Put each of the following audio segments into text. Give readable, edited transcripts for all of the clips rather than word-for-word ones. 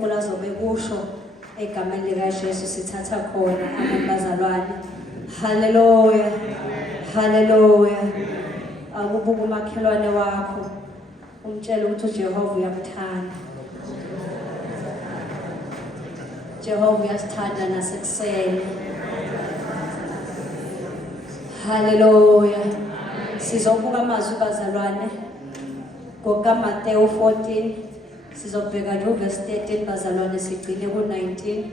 uNkulunkulu azobe kusho egameni likaJesu sithatha khona abazalwane. Hallelujah. Hallelujah. Akubuka umakhelwane wakho umtshela ukuthi uJehova uyakuthanda. Jehova uyasithanda nasekuseni. Hallelujah. Sizobuka amazwi bazalwane ngokaMateyu 14 sizobheka nje uverse 13 bazalwane sigcine ku19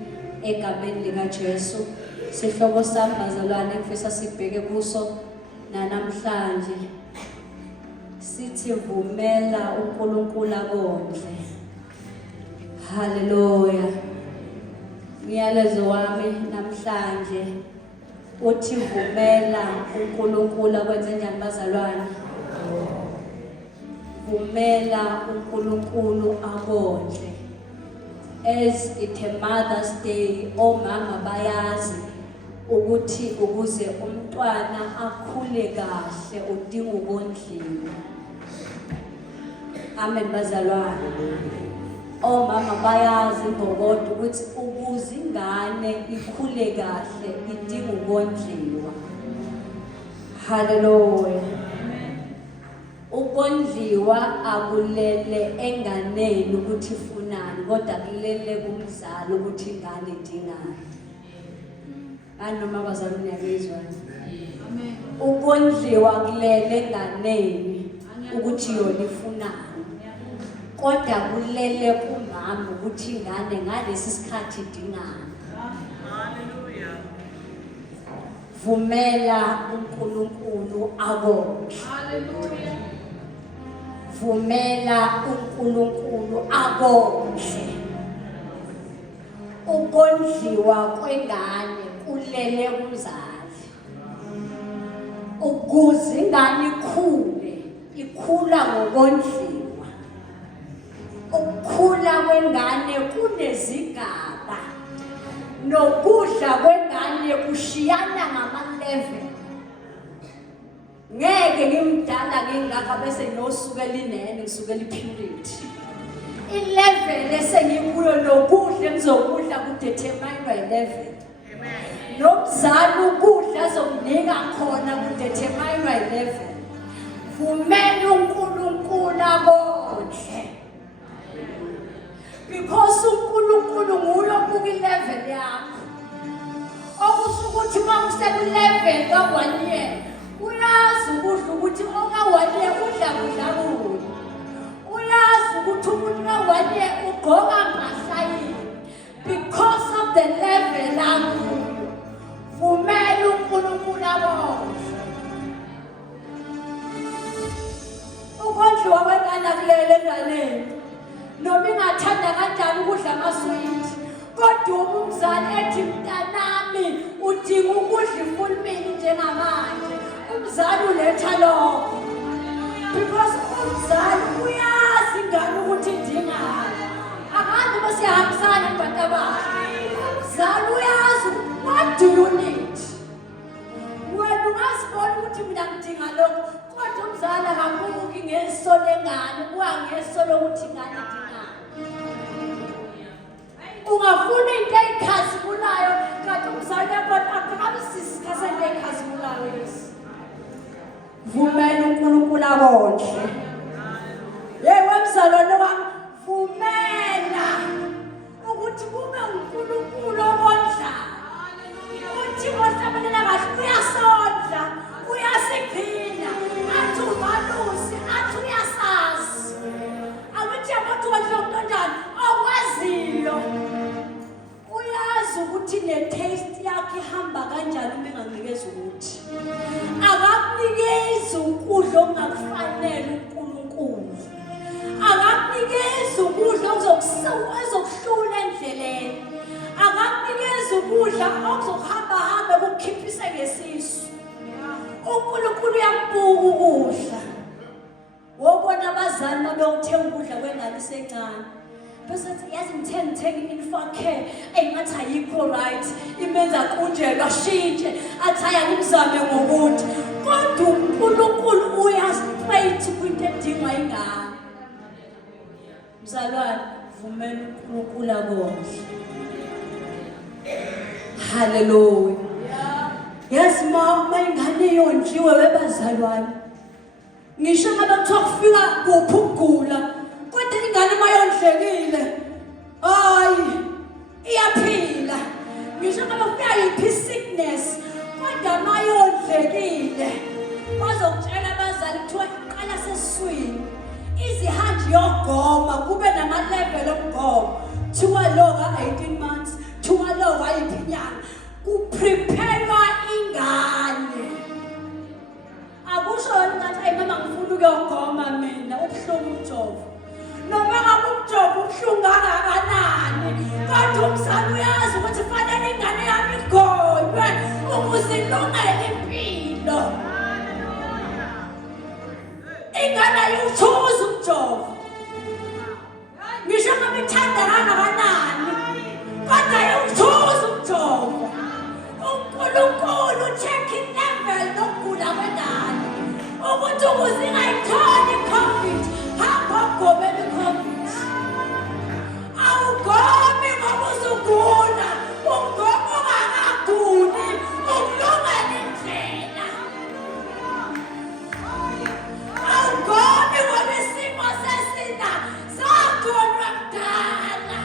egameni likaJesu. Sihloko sami bazalwane ngifisa sibheke kuso namhlanje sithi vumela uNkulunkulu akondle. Hallelujah. Ngiyalezo wami namhlanje uthi vumela uNkulunkulu akwenze njani bazalwane? Vumela uNkulunkulu akondle. As it a Mother's Day, omama bayazi ukuthi ukuze umntwana akhule kahle udinga ukondliwa. Amen bazalwane. Omama bayazi ngokodwa ukuthi ukuze ingane ikhule kahle idinga ukondliwa. Hallelujah. Ukondliwa akulele enganeni ukuthi ifunani kodwa kulele kumzali ukuthi ingane idingani. Anoma bazalwane niyabizwa. Amen. Ukondliwa kulele enganeni ukuthi yona ifunani. Kodwa kulele kumama ukuthi ingane ngalesi sikhathi idingani. Hallelujah. Vumela uNkulunkulu akondle. Hallelujah. Vumela uNkulunkulu akondle. Ukondliwa kwengane kulele kumzali. Ukuze ingane ikhula ngokondliwa. Ukukhula kwengane kunezigaba. Nokudla kwengane kushiyana ngama-level. Ngeke ngimdala ngingaka bese ngiyosukela inene ngisukela ipurity. I-level esengikuyo nokudla engizokudla kudetermine by level. Amen. Nomzali ukudla azokunika khona kudetermine by level. Vumela uNkulunkulu akondle. Because uNkulunkulu nguye obuka i-level yakho. Okusho ukuthi uma usekulevel ka-1 year uyazi ukudla ukuthi oka-1 year udla kudla. Uyazi ukuthi umuntu ka-1 year ugqoka mpahla yini. Because of the level akuyo. Vumela uNkulunkulu akondle. Ukondliwa kwengane akulele enganeni. Noma ingathanda kanjani ukudla amaswiti. Kodwa umzali ethi mntanami udinga ukudla ifull meal njengamanje. Umzali uletha lokho. Because umzali uyazi ingane ukuthi idingani. Abantu basihambisana abantu abahle. Umzali uyazi what do you need. Wena ungazibona ukuthi mina ngidinga lokho. Kodwa umzali akabuki ngeso lengane. Kuya ngeso lokuthi ingane idingani. Ungafuna into ekhazimulayo kanti umzali yabona akabisisi kasente ekhazimulayo lesi. Vumela uNkulunkulu akondle. Wemzalwane wami vumela ukuthi kube uNkulunkulu okondla. Uthi ohlabelela kahle uyasondla, uyasigcina, athi umalusi, athi uyasazi. Akuthi abantu kanjani okwaziyo. Uyazi ukuthi ne-taste yakhe ihamba kanjani uma enganikeza ukuthi. Akakunikezi ukudla okungakufanele uNkulunkulu. Akakunikezi ukudla okuzokuhlula endleleni. Akakunikezi ukudla okuzokuhamba kukukhiphise ngesisu. uNkulunkulu uyakubuka ukudla. Wobona abazali mabeyothenga ukudla kwengane isencane. Bese yazi ngithenga infake engathi ayikho right. Imenza kunjelo ashintshe athi ayangimzame ngokuthi. Kodwa uNkulunkulu uyastraight kwinto edingwa ingane. Mzalwane vumela uNkulunkulu akondle. Hallelujah. Yazi uma ingane yondliwe webazalwane, ngisho ngabe kuthiwa kufika kuphi ukugula, kodwa ingane mayondlekile hayi iyaphila. Ngisho ngabe kufika yiphi sickness, kodwa mayondlekile bazokutshela abazali kuthiwa iqala sesiswini, izihanji yogoma, kube nama-level omgomo, kuthiwa lo ka-18 months, kuthiwa lo kayiphi inyanga, kupreparwa ingane. Akusho ngathi ayi mama ngifuna ukuyogoma mina, ubuhlungu umjovo. Noma ngabe umjovo ubuhlungu kangakanani, kodwa umzali uyazi ukuthi fanele ingane yami igonywe ukuze ilungele impilo. Ingane ayiwuthuzi umjovo. Ngisho ngabe ithanda kangakanani, kodwa ayiwuthuzi umjovo. uNkulunkulu check level lokugula kwengane ukuthi ukuze ingayitholi i-COVID, hamba ugomele i-COVID. Awugomi ngoba usugula, ugoma ungakaguli, ukulungela indlela. Awugomi ngoba isimo sesina sagonywa kudala,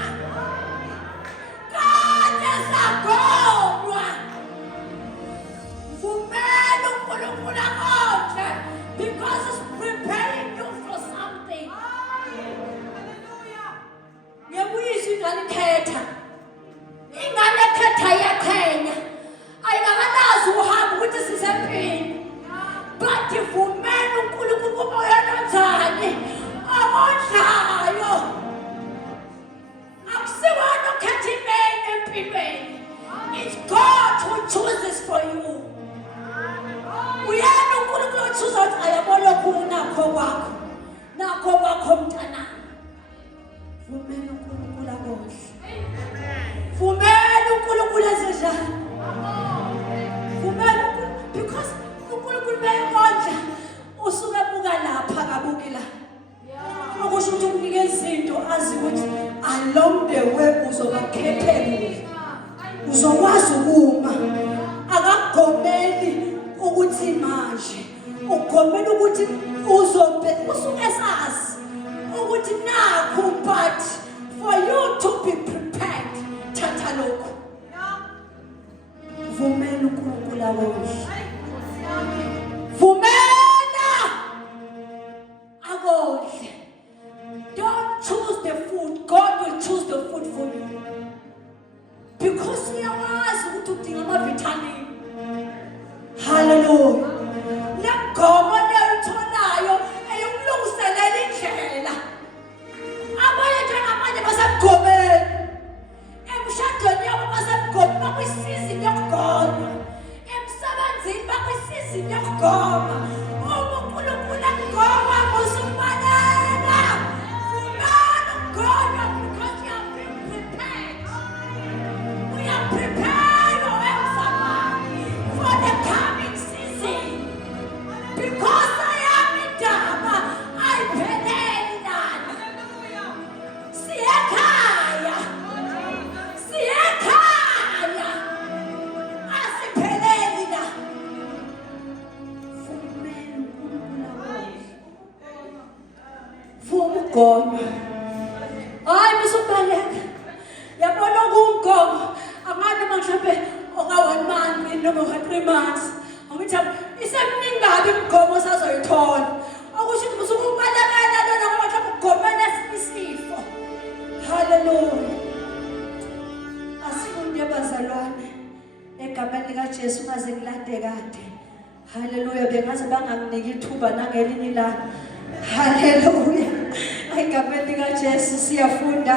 kade sagonywa. Vumela uNkulunkulu akondle, because it's preparing you for something. Ngiyabuyisa ingane ikhetha. Ingane ekhetha iyaqhenya. Ayingakalazi uhambo ukuthi sisempini. But vumela uNkulunkulu kuba uyanonzane akondlayo. Akusiwona okhetha imeni empilweni. It's God who chooses for you. Uyena uNkulunkulu othuza ukuthi ayabona lokhu nakho kwakho, nakho kwakho mntana. Vumela uNkulunkulu akondle. Vumela uNkulunkulu azedlala. Vumela because uNkulunkulu beyekondla usuke ebuka lapha kabuki la. Okusho ukuthi ukunike izinto azi ukuthi along the way uzoba capable. Uzokwazi ukuma. Akagomeli ukuthi manje ugomela ukuthi uzobe usuke sazi ukuthi nakho, but for you to be prepared, thatha lokho. Vumela uNkulunkulu akondle. Vumela akondle. Don't choose the food, God will choose the food for you, because uyawazi ukuthi udinga ama-vitamin. Hallelujah. Legomo leyitholayo eyokulungiselela indlela. Abanye njengamanje basebugomeni. Emshadweni yabo basebugomeni, bakwisizini yokugoma. Emsebenzini bakwisizini yokugoma. Uma uNkulunkulu akugoma musukubaleka. Vumela ukugoma because you have been prepared. We are prepared for the coming season. Because I am in Dama, I peleli nani. Siyekhaya. Siyekhaya. Asipheleli la. Vumela uNkulunkulu akondle. Vuma ugoma. Hayi musukubaleka. Yabona kumgomo. Amanye manje oka-1 month noma oka-3 months. Angithi isemningi kabi imgomo sazoyithola. Okusho ukuthi musukubalekela lona ngoba mhlawumbe ugomela isifo. Hallelujah. Asifunde bazalwane egameni likaJesu ungaze ngilande kade. Hallelujah. Bengaze bangamniki ithuba nangelinye ilanga. Hallelujah. Egameni likaJesu siyafunda.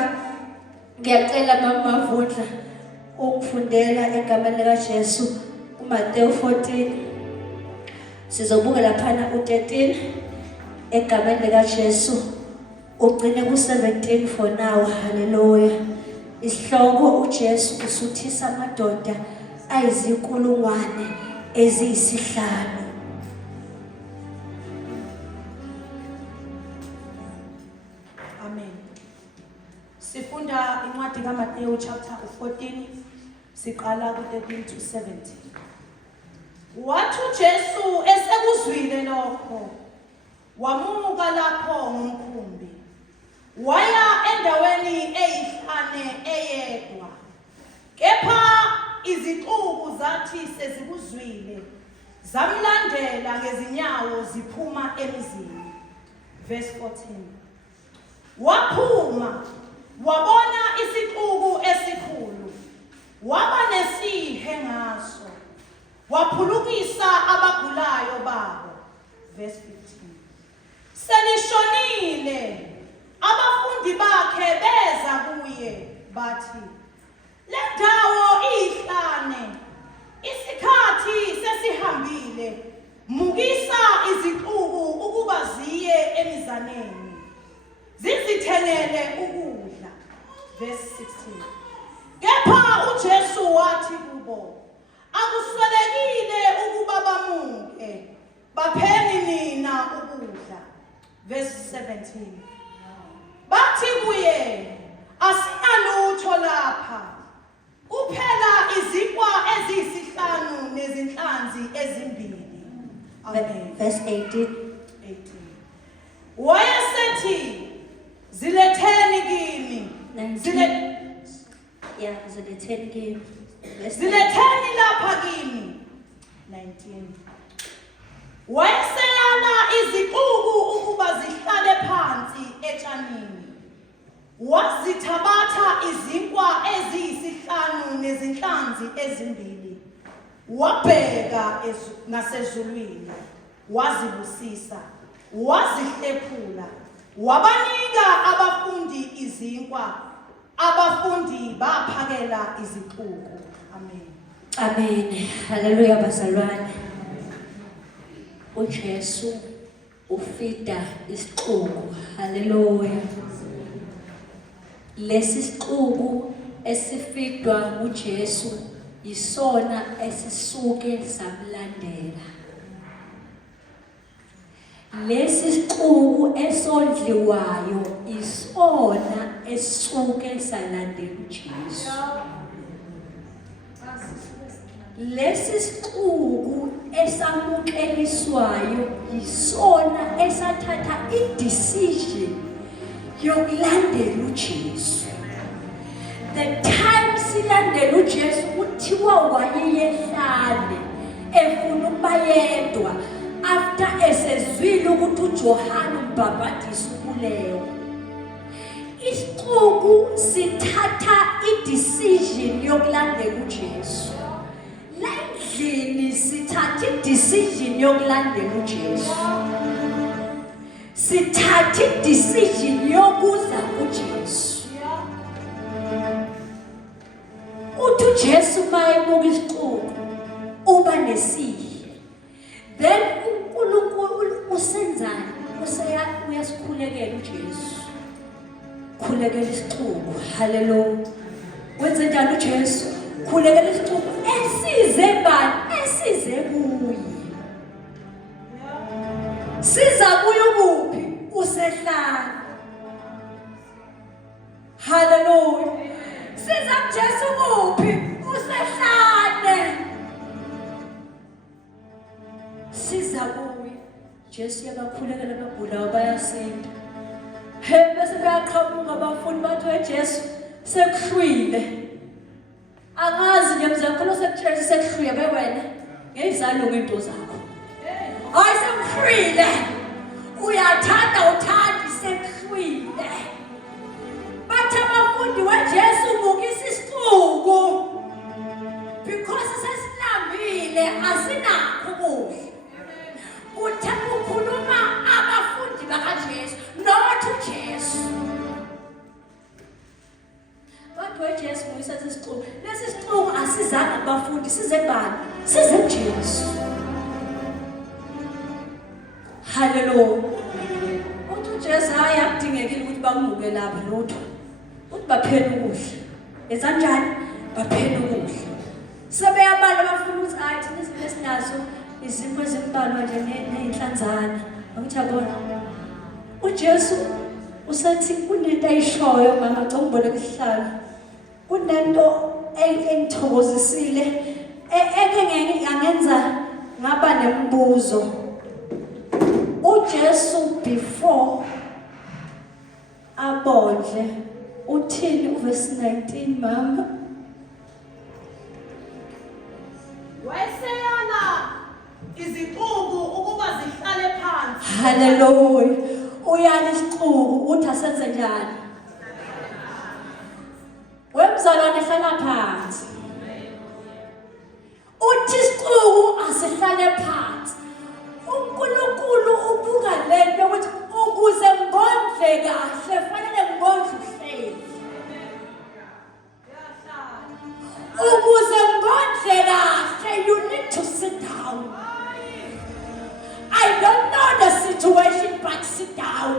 Ngiyacela mama Vundla ukufundela egameni likaJesu uMateyu 14. Sizobuka laphana u13 egameni likaJesu ugcine ku17 for now. Hallelujah. Isihloko uJesu usuthisa amadoda ayizinkulungwane eziyisihlanu. kaMateyu chapter 14 siqala ku-13 to 17. Wathi uJesu esekuzwile lokho wamuka lapho ngomkhumbi waya endaweni eyihlane eyedwa, kepha izixuku zathi sezikuzwile zamlandela ngezinyawo ziphuma emizini. Verse 14. Waphuma wabona isixuku esikhulu, waba nesihe ngaso, waphulukisa abagulayo babo. Verse 15. Selishonile abafundi bakhe beza kuye bathi, le ndawo iyihlane, isikhathi sesihambile, mukisa izixuku ukuba ziye emizaneni zizithelele ukudla. Verse 16. Kepha uJesu wathi kubo, akuswelekile ukuba bamuke, bapheni nina ukudla. Verse 17. Bathi kuye, asinalutho lapha, kuphela izinkwa eziyisihlanu nezinhlanzi ezimbili. Amen. Verse 18. Wayesethi, ziletheni kimi. 19. Yeah, ziletheni kimi. Ziletheni lapha kimi. 19. Wayeseyala izixuku ukuba zihlale phansi etshanini. Wazithabatha izinkwa eziyisihlanu nezinhlanzi ezimbili, wabheka nasezulwini, wazibusisa, wazihlephula, wabanika abafundi izinkwa, abafundi baphakela izixuku. Amen. Amen. Hallelujah bazalwane. uJesu ufida isixuku. Hallelujah. Lesi sixuku esifidwa nguJesu isona esisuke samlandela. Lesi sixuku esondliwayo isona esisuke salandela uJesu. Lesi sixuku esamukeliswayo isona esathatha i-decision yokulandela uJesu. The time silandela uJesu kuthiwa wayeyehlane efuna ukuba yedwa after esezwile ukuthi uJohane umbhapatisi ukuleyo. Isixuku sithatha i-decision yokulandela uJesu. Landlini sithatha i-decision yokulandela uJesu. Sithatha i-decision yokuza kuJesu. Uthi uJesu mayemuka isixuku uba nesihle. Then uNkulunkulu usenzani? Uyasikhulekela uJesu. Khulekela isixuku. Hallelujah. Wenze njani uJesu? Khulekela isixuku esize bani? Esize kuye. Siza kuye kuphi? Usehlala. Hallelujah. Siza kuJesu kuphi? Usehlane. Siza kuye. Jesu yabakhulekela abagulayo bayasinda. Bese bayaqhamuka abafundi bathi weJesu sekuhlwile. Angazi nje mzakho sekutshela sekuhlwile bewena. Ngeyizalungu into zakho. Hayi sekuhlwile. Uyathanda uthandi sekuhlwile. Bathi abafundi weJesu mukisa isixuku. Because sesilambile asinakho ukudla. Uthanda ukukhuluma abafundi bakaJesu, not uJesu. Bathi weJesu mukisa isixuku. Lesi sixuku asizanga kubafundi, size bani? Size kuJesu. Hallelujah. Uthi uJesu hayi akudingekile ukuthi bamuke lapha lutho. Uthi baphela ukudla. Yenza njani? Baphela ukudla. Sebeyabala abafuna ukuthi hayi thina izinto esinazo izimo ezimbalwa nje nezinhlanzana. Ukuthi yabona. uJesu usathi kunento ayishoyo mama ngicela ubone kusihlalo. kunento engithokozisile eke ngangenza ngaba nembuzo. uJesu before abondle uthini verse 19 mama? Wayeseyana izixuku ukuba zihlale phansi. Hallelujah. Uyala isixuku uthi asenze njani? Wemzalwane hlala phansi. Uthi isixuku asihlale phansi. uNkulunkulu ubuka lento ukuthi ukuze ngondle kahle fanele ngondle uhleli. Ukuze ngondle kahle you need to sit down. I don't know the situation but sit down.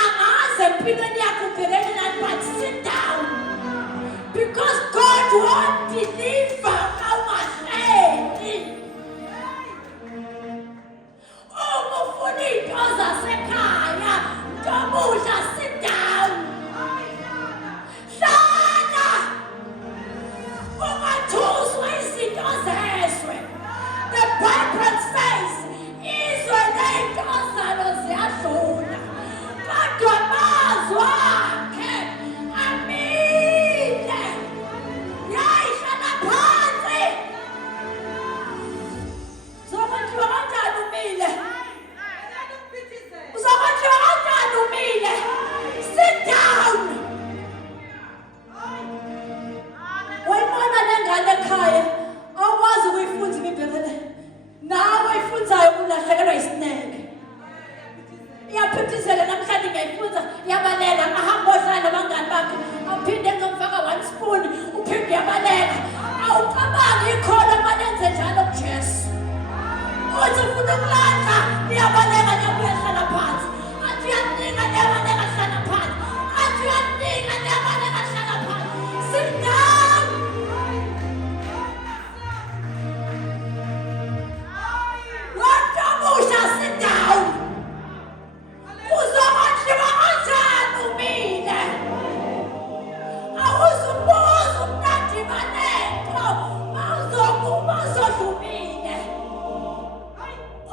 Angaze empilweni yakho ubhekene nani but sit down. Because God won't deliver awumahleli. Ufuna into zasekhaya, ntobuja sit down. Hlala. Ungathuswa izinto zezwe. The Bible says izwe lento zalo ziyadlula. Kodwa amazwi akhe amile. Yayihlala phansi. Uzokwenziwa kanjani umile? Uzokwenziwa kanjani umile? Sit down. Wayibona lengane ekhaya awukwazi ukuyifundza imibhekele. Nawe ifunzayo ulahlekelwa isineke. Iyaphithizela namhlanje ngiyayifundza yabaleka ahamba odlala nabangani bakhe aphinde ngomfaka 1 spoon uphinde yabaleka. Awucabangi ikhono malenze njalo kuJesu. Uthi ufuna ukulanda niyabaleka niyabuya hlala phansi. Athi uyaninga niyabaleka hlala phansi. Athi uyaninga niyabaleka hlala phansi. Sit down. Wantomusha sit down. Uzokondliwa kanjani umile? Awuzubuza umnandi banento mawuzodlumile.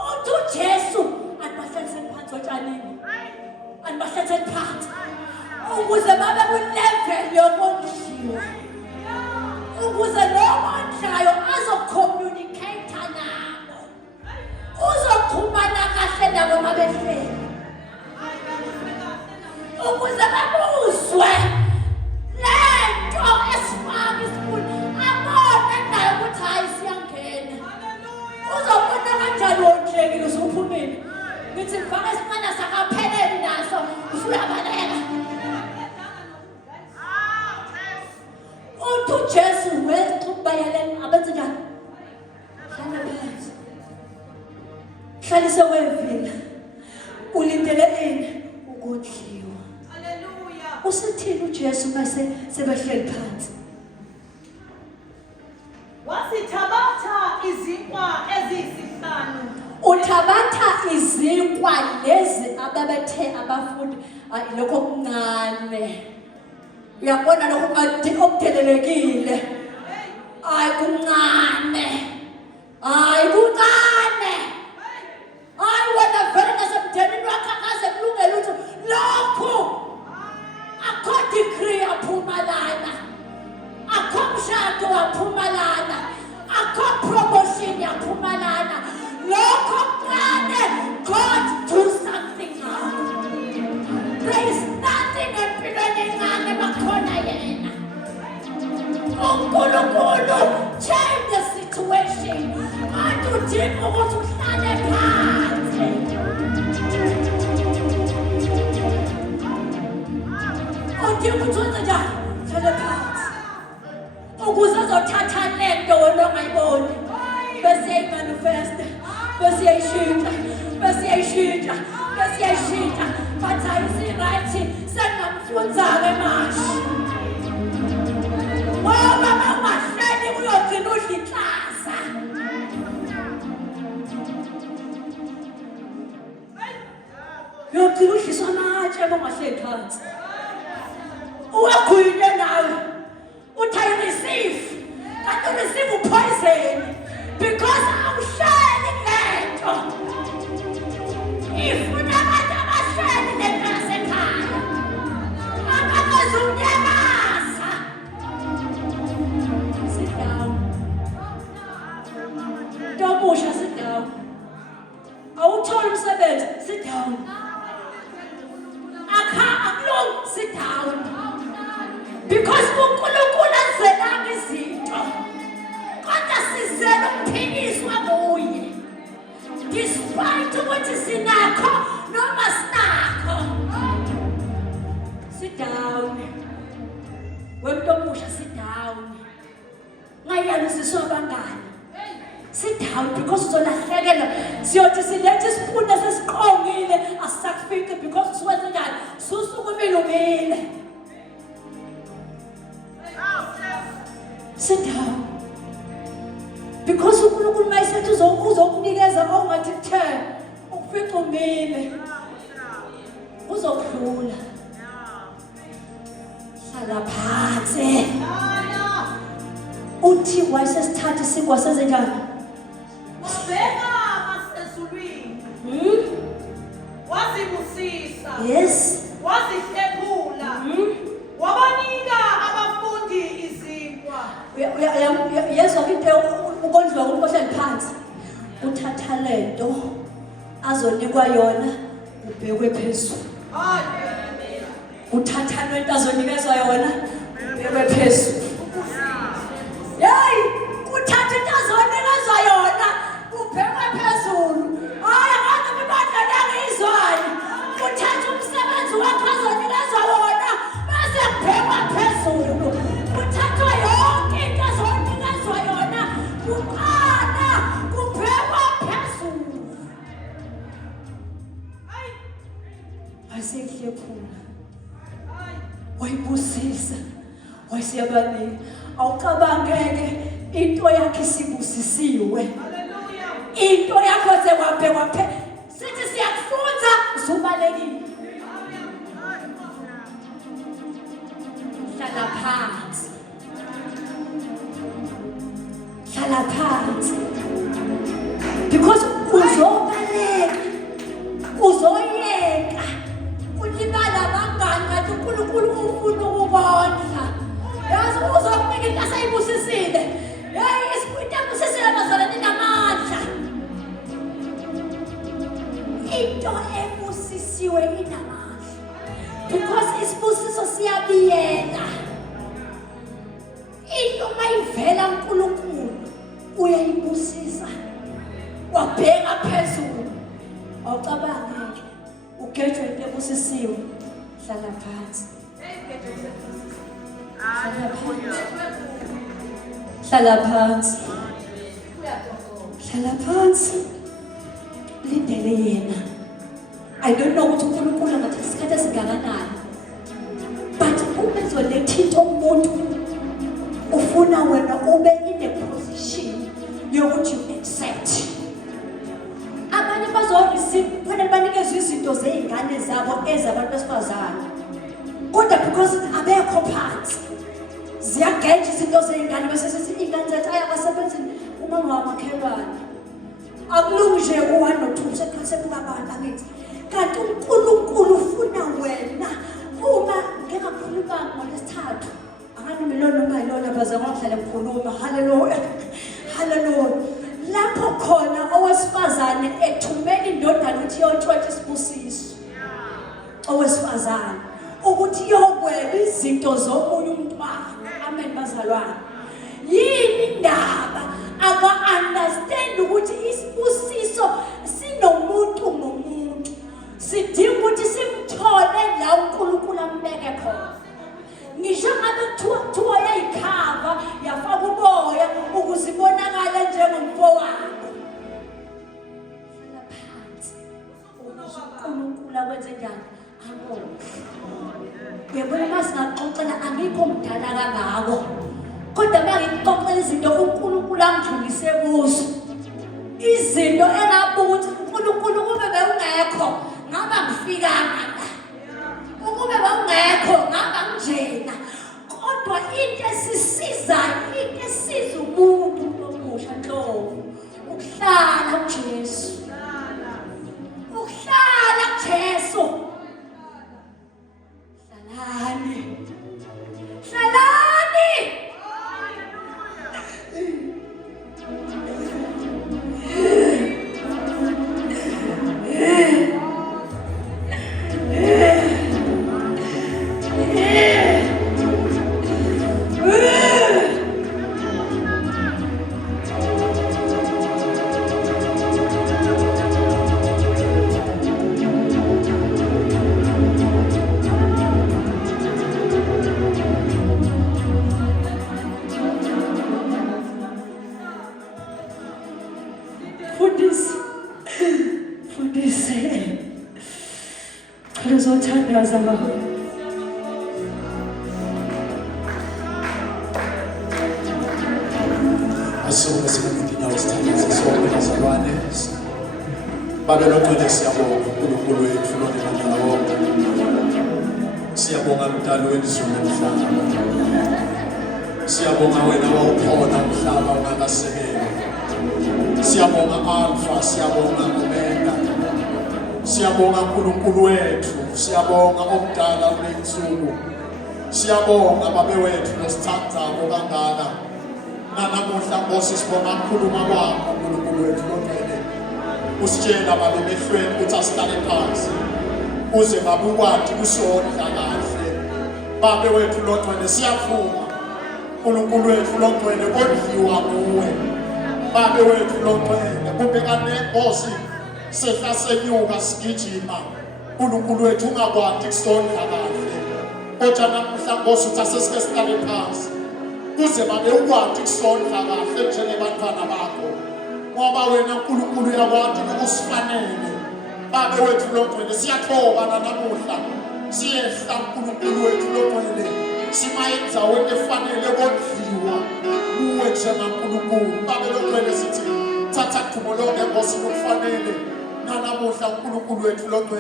Uthi uJesu anibahleliseni phansi otshanini. Anibahleliseni phansi. Ukuze babe ku-level yokondliwa. Ukuze lo mondlayo azocommunicate nabo. Uzoxhumana kahle nabo mabehleli. Ukuze babuzwe lento esifaka isifuna abone naye ukuthi hayi siyangena. Uzobona kanjani wondlekile usuphumile. Ngithi ngifaka isincane sakapheleli naso usuyabaleka. Uthi uJesu wexubayeleni abenze njani? Hlala phansi. Hlalise wevila. Ulindeleni ukondliwa. Hallelujah. Usithini uJesu mase sebehleli phansi? Wasithabatha izinkwa eziyisihlanu. Uthabatha izinkwa lezi ababethe abafundi lokho kuncane. Uyabona lokho okudelelekile. Hayi kuncane. Hayi kuncane. Hayi wena vele nasemndenini wakho akaze kulungele ukuthi lokho akho degree yaphuma lana. Akho mshado waphuma lana. Akho promotion yaphuma lana. Lokho kuncane. God do something now. There is nothing empilweni encane bakhona yena. uNkulunkulu change the situation. Manje udinga ukuthi uhlale phansi. Udinga ukuthi wenze njani? Hlale phansi. Ukuze azothatha lento wena ongayiboni. Bese imanifesta. Bese iyashintsha. Bese iyashintsha. Bese iyashintsha. But ayisi-right sengamfunza-ke manje. Ngoba mawungahleli uyogcina udla iklasa. Uyogcina udliswa amatshe uma ungahleli phansi. Uwakhulile nawe. uNkulunkulu azelanga izinto kodwa sizele ukuphikiswa nguye despite ukuthi sinakho noma sinakho. Sit down. Wemntu omusha, sit down. Ngayalisiswa abangani. Sit down because uzolahlekelwa. Siyothi silethe isipuni esesiqongile asisakufiki because usuwenze njani? Susukumile umile. Sit down. Because uNkulunkulu mayisethi uzokunikeza ongathi the ukufica umile. Uzokudlula. Hlala phansi. Uthi wayesesithatha isinkwa senze njani? Wabheka ngasezulwini. Wazibusisa. Yes. Wazihlephula. Wabanika abafundi izinkwa. Yezwa into ukondliwa kumuntu ohleli phansi. Uthatha lento azonikwa yona ubhekwe phezulu. Uthatha lento azonikezwa yona ubhekwe phezulu. Hey, kuthatha into azonikezwa yona ubhekwe phezulu. Hayi abantu bebadala ngizwani. Kuthatha umsebenzi wakho azonikezwa wona bese kubhekwa phezulu. Kuthatha yonke into azonikezwa yona kuqala kubhekwa phezulu. Ayisehlephula. Wayibusisa. Wayeseyabanika. Awucabangeke into yakhe isibusisiwe. Hallelujah. Into yakho sekwabhekwa sithi siyakufunza usubalekile. Hlala phansi. Hlala phansi. Because uzobaleka. Uzoyeka. Ulibala abangani kanti uNkulunkulu ufuna ukubona. Yazi uzokunika into asayibusisile. Hey, isikwita busisile bazalwane namandla. Into ebusisiwe inamandla. Because isibusiso siyabiyela. Into mayivela uNkulunkulu uyayibusisa. Wabheka phezulu. Awucabangeke. Ugejwe into ebusisiwe. Hlala phansi. Hlala phansi. Hlala phansi. Lindele yena. I don't know ukuthi uNkulunkulu ngathi isikhathi esingakanani. But uma ezoletha into umuntu ufuna wena ube in a position yokuthi you accept. Abanye bazoreceive kufanele banikezwe izinto zeingane zabo ezabantu besifazane. Kodwa because abekho phansi. Ziyageja izinto zeingane bese sithi ingane zethu ayabasebenzi uma ngamakhelwane. Akulungi nje u1 no2 sekubabana bakithi. Kanti uNkulunkulu ufuna wena uma ngingakhuluma ngolesithathu. Angani milona noma yilona baze ngohlale ukukhuluma. Hallelujah. Hallelujah. Lapho khona owesifazane ethumela indodana ukuthi yotshwetha isibusiso. Owesifazane ukuthi yokweba izinto zomunye umntwana. Amen bazalwane. Yini indaba aka-understand ukuthi isibusiso sinomuntu ngomuntu. Sidinga ukuthi simthole la uNkulunkulu ambeke khona. Ngisho ngabe kuthiwa yayikhava yafaka uboya ukuze ibonakale njengomfowabo. Hlala phansi. uNkulunkulu akwenze njani? Akubona. Uyabona masingaxoxela angikho mdala kangako. Kodwa mangixoxela izinto uNkulunkulu angidlulise kuzo. Izinto engabuka ukuthi uNkulunkulu kube bewungekho ngaba ngifikanga la. Ukube bewungekho ngaba njena. Kodwa into esisizayo, into esiza umuntu omusha nhlobo ukuhlala kuJesu. Ukuhlala kuJesu. Hlalani. Hlalani. ngicela zamaholo. Asuke singinyawo sithandaza sonke bazalwane. Babe logcwele siyabonga uNkulunkulu wethu lonke wonke. Siyabonga mdali wezulu nomhlaba. Siyabonga wena wawukhona umhlaba ungakasekeli. Siyabonga Alpha, siyabonga Omega. Siyabonga uNkulunkulu wethu, siyabonga omdala kulensuku. Siyabonga babe wethu nosithandayo kangaka. Nanamuhla Nkosi sibonga ukukhuluma kwakho uNkulunkulu wethu lonke. Usitshela babe behlweni ukuthi asihlale phansi. Uze babe ukwathi kusondla kahle. Babe wethu lonke siyafuna. uNkulunkulu wethu lonke kodliwa nguwe. Babe wethu lonke kubeka nenkosi sehlasenyuka sigijima. uNkulunkulu wethu ungakwathi kusondla kahle. Kodwa namuhla Nkosi uthi asesike sihlale phansi. Kuze babe ukwathi kusondla kahle njengebantwana bakho. Ngoba wena uNkulunkulu uyakwazi ukusifanele. Babe wethu lonke siyathoba namuhla. Siyehla uNkulunkulu wethu lonke. Simayenza wena efanele kodliwa. Uwe njengaNkulunkulu. Babe lonke sithi thatha thumo lonke Nkosi ukufanele. Namuhla uNkulunkulu wethu lonke.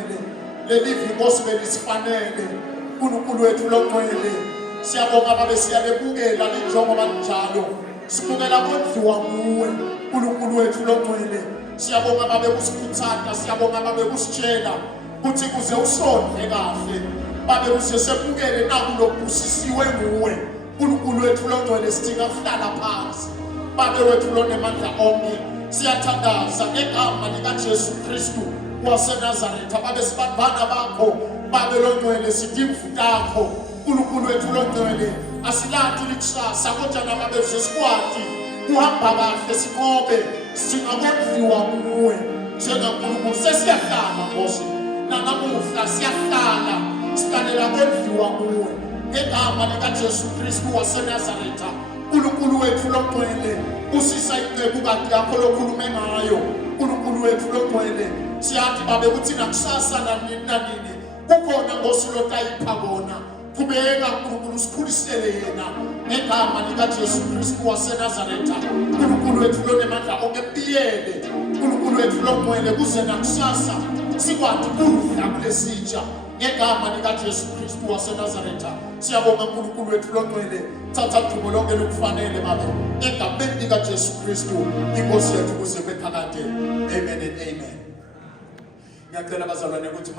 Leli Nkosi belisifanele. uNkulunkulu wethu lonke. Siyabonga babe siyabekela lenjongo banjalo. Sibukela kodliwa nguwe. uNkulunkulu wethu lonke. Siyabonga babe kusikhuthaza, siyabonga babe kusitshela ukuthi kuze usondle kahle. Babe kuze sebukele nakulobusisiwe nguwe. uNkulunkulu wethu lonke sidinga ukuhlala phansi. Babe wethu lonke mandla onke. Siyathandaza ngegama likaJesu Kristu waseNazaretha. Babe sibambana bakho. Babe lonke sidinga ufutakho. uNkulunkulu wethu lonke asilathi likusasa kodwa nababe sesikwati kuhamba kahle sinqobe singakodliwa nguwe njengaNkulunkulu. Sesiyahlala Nkosi namuhla siyahlala siqalela kodliwa nguwe ngegama likaJesu Kristu waseNazaretha. uNkulunkulu wethu lonke usisa iqebu kade yakho lokhulume ngayo. uNkulunkulu wethu lonke siyathi babe kuthi nakusasa nanini kukhona Nkosi lotayipha kona. Kubeka uNkulunkulu sikhulisele yena ngegama likaJesu Kristu waseNazaretha. uNkulunkulu wethu lonemandla onke biyele. uNkulunkulu wethu lonke kuze nakusasa sikwathi ukudla kulesitsha ngegama likaJesu Kristu waseNazaretha. Siyabonga uNkulunkulu wethu lonke. Thatha thumo lonke lokufanele babe egameni likaJesu Kristu inkosi yethu kuze kwephakade. Amen and amen. Ngiyacela bazalwane ukuthi